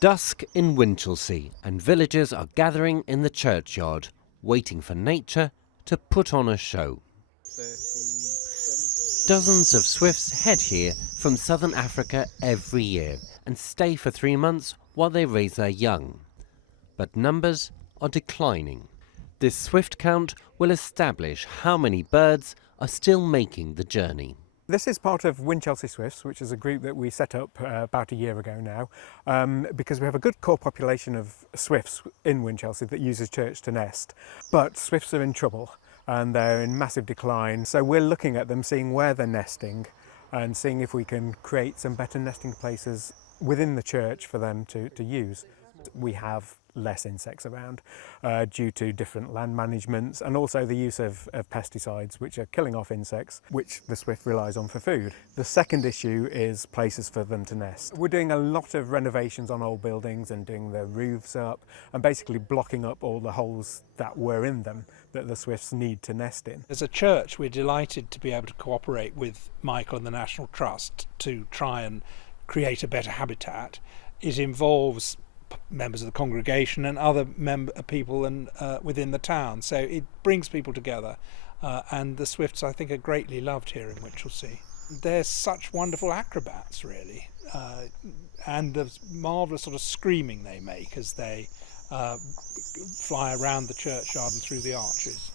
Dusk in Winchelsea, and villagers are gathering in the churchyard, waiting for nature to put on a show. Dozens of swifts head here from southern Africa every year and stay for 3 months while they raise their young. But numbers are declining. This swift count will establish how many birds are still making the journey. This is part of Winchelsea Swifts, which is a group that we set up about a year ago now, because we have a good core population of swifts in Winchelsea that uses church to nest. But swifts are in trouble and they're in massive decline. So we're looking at them, seeing where they're nesting and seeing if we can create some better nesting places within the church for them to use. We have less insects around due to different land managements and also the use of pesticides, which are killing off insects, which the swift relies on for food. The second issue is places for them to nest. We're doing a lot of renovations on old buildings and doing the roofs up and basically blocking up all the holes that were in them that the swifts need to nest in. As a church, we're delighted to be able to cooperate with Michael and the National Trust to try and create a better habitat. It involves members of the congregation and other people within the town, so it brings people together, and the swifts, I think, are greatly loved here in Winchelsea. They're such wonderful acrobats, really, and the marvellous sort of screaming they make as they fly around the churchyard and through the arches.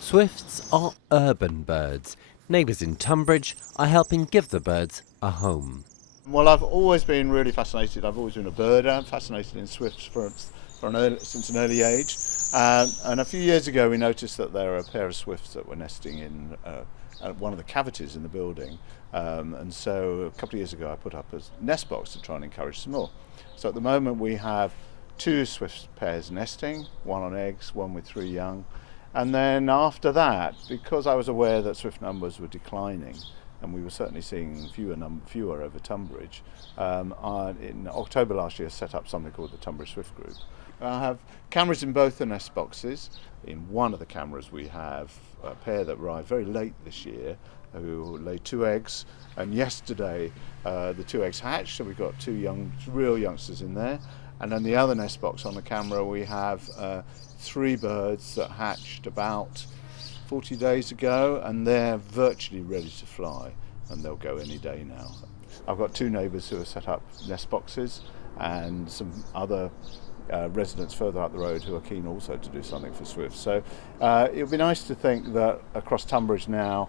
Swifts are urban birds. Neighbours in Tonbridge are helping give the birds a home. Well, I've always been really fascinated. I've always been a birder. I'm fascinated in swifts since an early age. And a few years ago, we noticed that there are a pair of swifts that were nesting in one of the cavities in the building. And so a couple of years ago, I put up a nest box to try and encourage some more. So at the moment, we have 2 swift pairs nesting, one on eggs, one with 3 young. And then after that, because I was aware that swift numbers were declining, and we were certainly seeing fewer over Tonbridge, in October last year set up something called the Tonbridge Swift Group. I have cameras in both the nest boxes. In one of the cameras we have a pair that arrived very late this year who laid 2 eggs, and yesterday the 2 eggs hatched, so we've got 2 real youngsters in there. And then the other nest box on the camera, we have 3 birds that hatched about 40 days ago, and they're virtually ready to fly, and they'll go any day now. I've got 2 neighbours who have set up nest boxes, and some other residents further up the road who are keen also to do something for swifts. So it would be nice to think that across Tonbridge now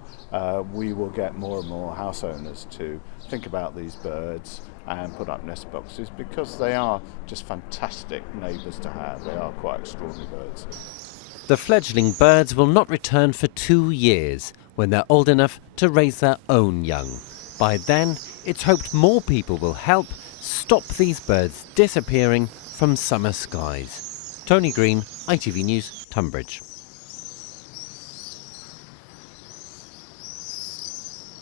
we will get more and more house owners to think about these birds and put up nest boxes, because they are just fantastic neighbours to have. They are quite extraordinary birds. The fledgling birds will not return for 2 years, when they're old enough to raise their own young. By then, it's hoped more people will help stop these birds disappearing from summer skies. Tony Green, ITV News, Tonbridge.